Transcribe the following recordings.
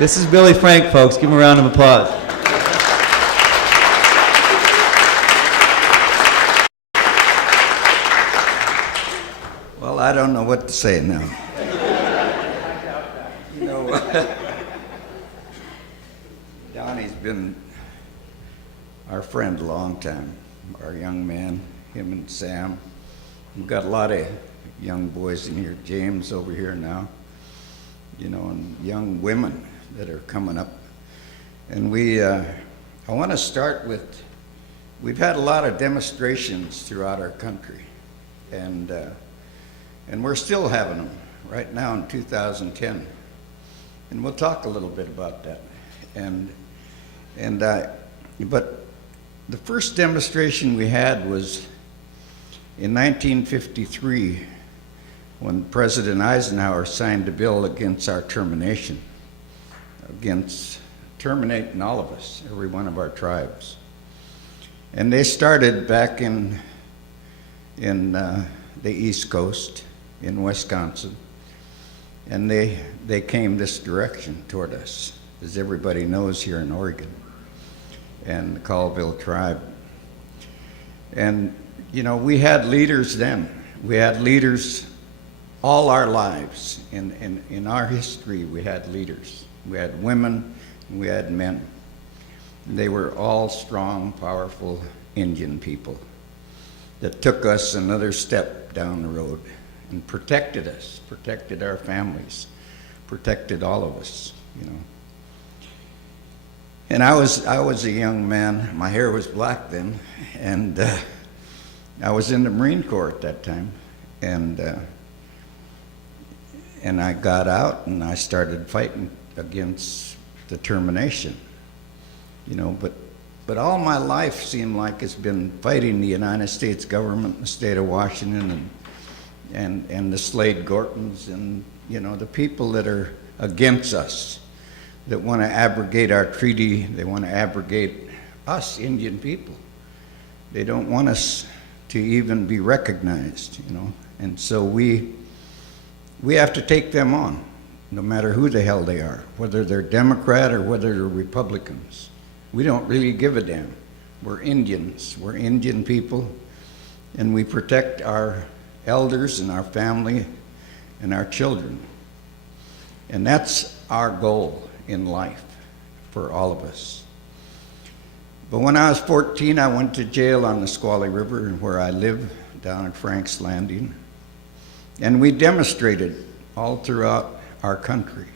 This is Billy Frank, folks. Give him a round of applause. Well, I don't know what to say now. You know, Donnie's been our friend a long time, our young man, him and Sam. We've got a lot of young boys in here, James over here now, you know, and young women that are coming up. And I want to start with, we've had a lot of demonstrations throughout our country, and we're still having them right now in 2010. And we'll talk a little bit about that. But the first demonstration we had was in 1953 when President Eisenhower signed a bill against our termination, against terminating all of us, every one of our tribes. And they started back in the East Coast, in Wisconsin, and they came this direction toward us, as everybody knows here in Oregon, and the Colville tribe. And you know, we had leaders then. We had leaders all our lives. In our history, we had leaders. We had women, and we had men. And they were all strong, powerful Indian people that took us another step down the road and protected us, protected our families, protected all of us, you know. And I was a young man. My hair was black then, and I was in the Marine Corps at that time, and I got out and I started fighting against the termination, you know. But all my life seemed like it's been fighting the United States government, the state of Washington, and the Slade Gortons, and you know, the people that are against us, that want to abrogate our treaty. They want to abrogate us Indian people. They don't want us to even be recognized, you know. And so we have to take them on, no matter who the hell they are, whether they're Democrat or whether they're Republicans. We don't really give a damn. We're Indians. We're Indian people, and we protect our elders and our family and our children. And that's our goal in life for all of us. But when I was 14, I went to jail on the Squally River, where I live, down at Frank's Landing. And we demonstrated all throughout our country.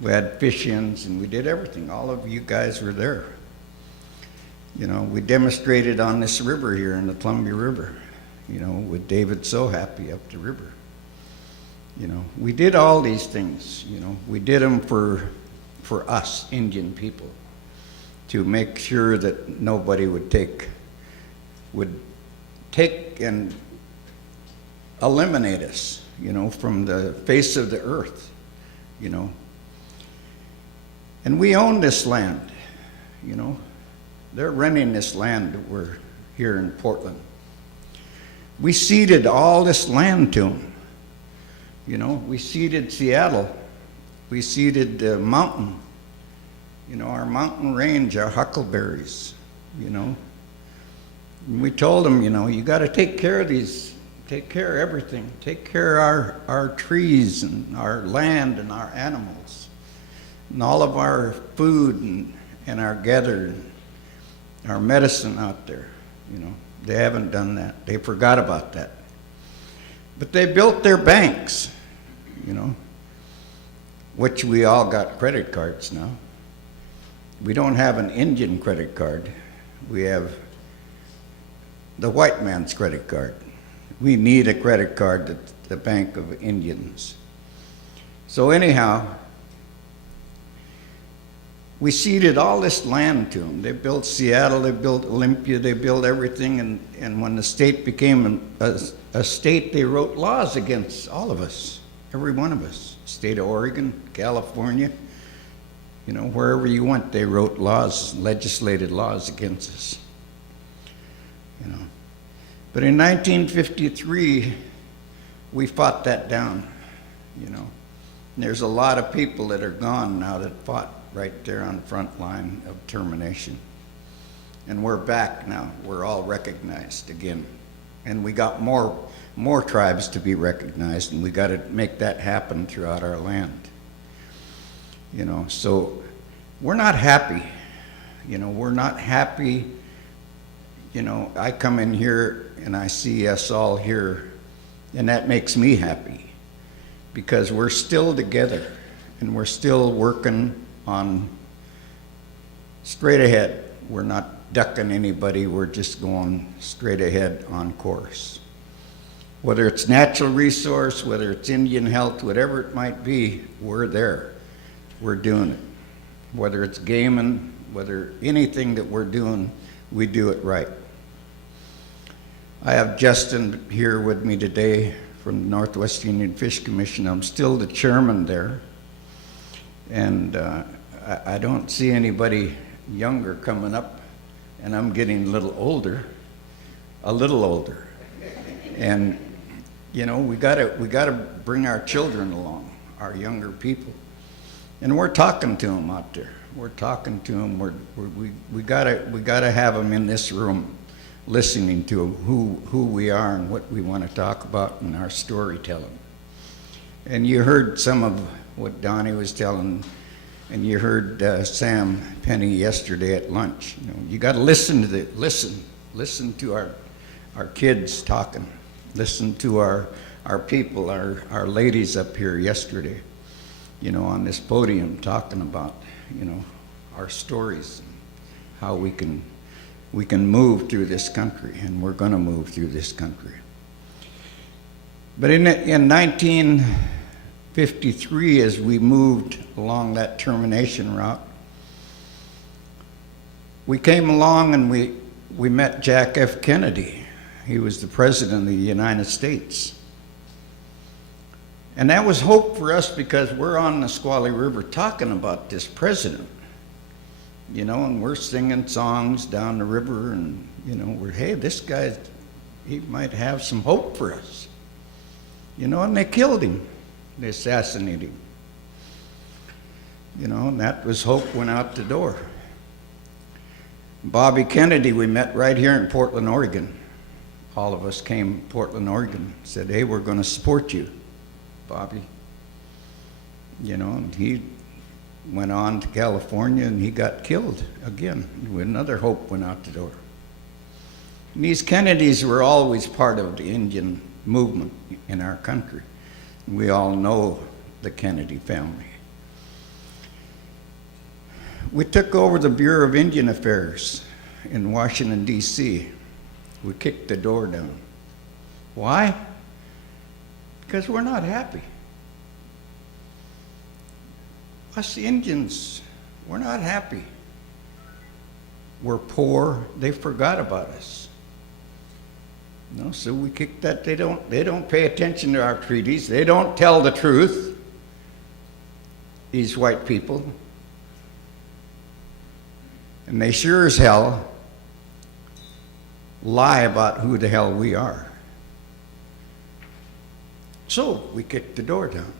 We had fish-ins and we did everything. All of you guys were there. You know, we demonstrated on this river here, in the Columbia River, you know, with David So Happy up the river. You know, we did all these things, you know. We did them for us, Indian people, to make sure that nobody would take and eliminate us, you know, from the face of the earth, you know. And we own this land, you know. They're renting this land that we're here in Portland. We ceded all this land to them. You know, we ceded Seattle. We ceded the mountain, you know, our mountain range, our huckleberries, you know. And we told them, you know, you got to take care of these, take care of everything. Take care of our trees and our land and our animals and all of our food and our gather, our medicine out there, you know. They haven't done that. They forgot about that. But they built their banks, you know, which we all got credit cards now. We don't have an Indian credit card. We have the white man's credit card. We need a credit card at the Bank of Indians. So anyhow, we ceded all this land to them. They built Seattle, they built Olympia, they built everything, and when the state became a state, they wrote laws against all of us, every one of us. State of Oregon, California, you know, wherever you went, they wrote laws, legislated laws against us, you know. But in 1953, we fought that down, you know. And there's a lot of people that are gone now that fought right there on the front line of termination. And we're back now. We're all recognized again. And we got more tribes to be recognized, and we got to make that happen throughout our land. You know, so we're not happy. You know, we're not happy. You know, I come in here and I see us all here, and that makes me happy because we're still together and we're still working on straight ahead. We're not ducking anybody, we're just going straight ahead on course. Whether it's natural resource, whether it's Indian health, whatever it might be, we're there. We're doing it. Whether it's gaming, whether anything that we're doing, we do it right. I have Justin here with me today from the Northwest Indian Fish Commission. I'm still the chairman there. And I don't see anybody younger coming up, and I'm getting a little older. And you know, we gotta bring our children along, our younger people. And we're talking to them out there. We're talking to them. We gotta have them in this room, listening to who we are and what we want to talk about in our storytelling. And you heard some of what Donnie was telling, and you heard Sam Penny yesterday at lunch. You know, you got to listen to our kids talking. Listen to our people, our ladies up here yesterday, you know, on this podium talking about, you know, our stories, how we can move through this country, and we're going to move through this country. But in 1953, as we moved along that termination route, we came along and we met Jack F. Kennedy. He was the President of the United States. And that was hope for us because we're on the Nisqually River talking about this president. You know, and we're singing songs down the river, and, you know, hey, this guy, he might have some hope for us. You know, and they killed him. They assassinated him. You know, and that was hope went out the door. Bobby Kennedy we met right here in Portland, Oregon. All of us came to Portland, Oregon, said, hey, we're going to support you, Bobby. You know, and he went on to California and he got killed again. Another hope went out the door. And these Kennedys were always part of the Indian movement in our country. We all know the Kennedy family. We took over the Bureau of Indian Affairs in Washington, D.C. We kicked the door down. Why? Because we're not happy. Us Indians, we're not happy. We're poor. They forgot about us. You know, so we kicked that. They don't pay attention to our treaties. They don't tell the truth. These white people. And they sure as hell lie about who the hell we are. So we kicked the door down.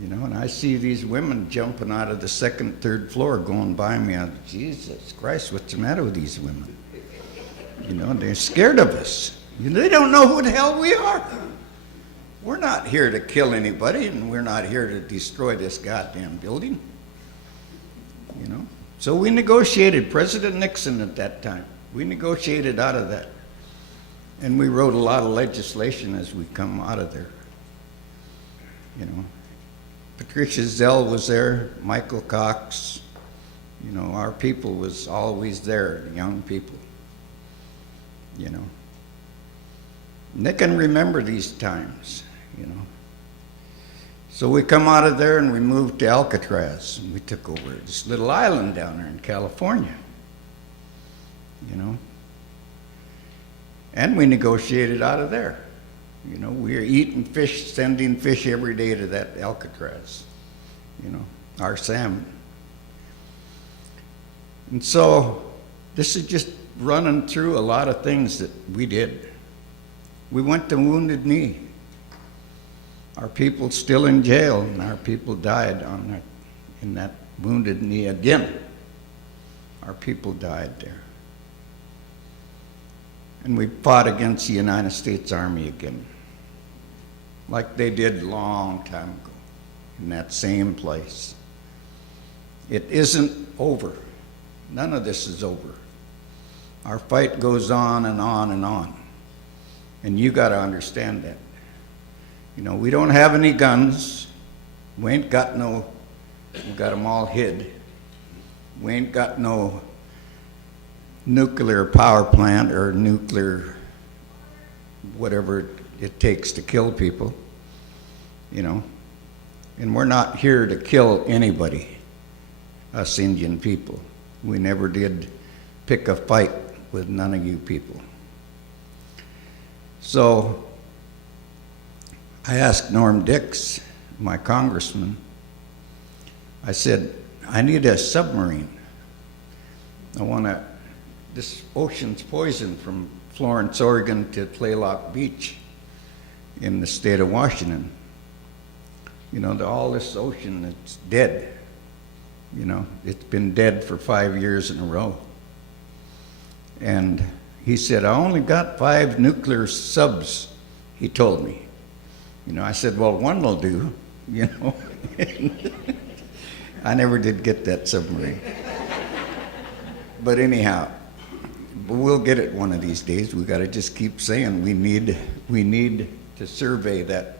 You know, and I see these women jumping out of the second, third floor going by me. Jesus Christ, what's the matter with these women? You know, they're scared of us. They don't know who the hell we are. We're not here to kill anybody, and we're not here to destroy this goddamn building. You know, so we negotiated. President Nixon at that time, we negotiated out of that. And we wrote a lot of legislation as we come out of there. You know, Patricia Zell was there, Michael Cox, you know, our people was always there, the young people, you know. And they can remember these times, you know. So we come out of there and we moved to Alcatraz, and we took over this little island down there in California, you know. And we negotiated out of there. You know, we were eating fish, sending fish every day to that Alcatraz, you know, our salmon. And so this is just running through a lot of things that we did. We went to Wounded Knee. Our people still in jail, and our people died in that Wounded Knee again. Our people died there. And we fought against the United States Army again, like they did a long time ago in that same place. It isn't over. None of this is over. Our fight goes on and on and on. And you got to understand that. You know, we don't have any guns. We ain't got no, we got them all hid. We ain't got no nuclear power plant or nuclear whatever it takes to kill people, you know. And we're not here to kill anybody, us Indian people. We never did pick a fight with none of you people. So I asked Norm Dix, my congressman, I said, I need a submarine. This ocean's poison from Florence, Oregon to Playlock Beach in the state of Washington. You know, all this ocean, it's dead. You know, it's been dead for 5 years in a row. And he said, I only got 5 nuclear subs, he told me. You know, I said, well, one will do, you know. I never did get that submarine. But anyhow, we'll get it one of these days. We got to just keep saying we need to survey that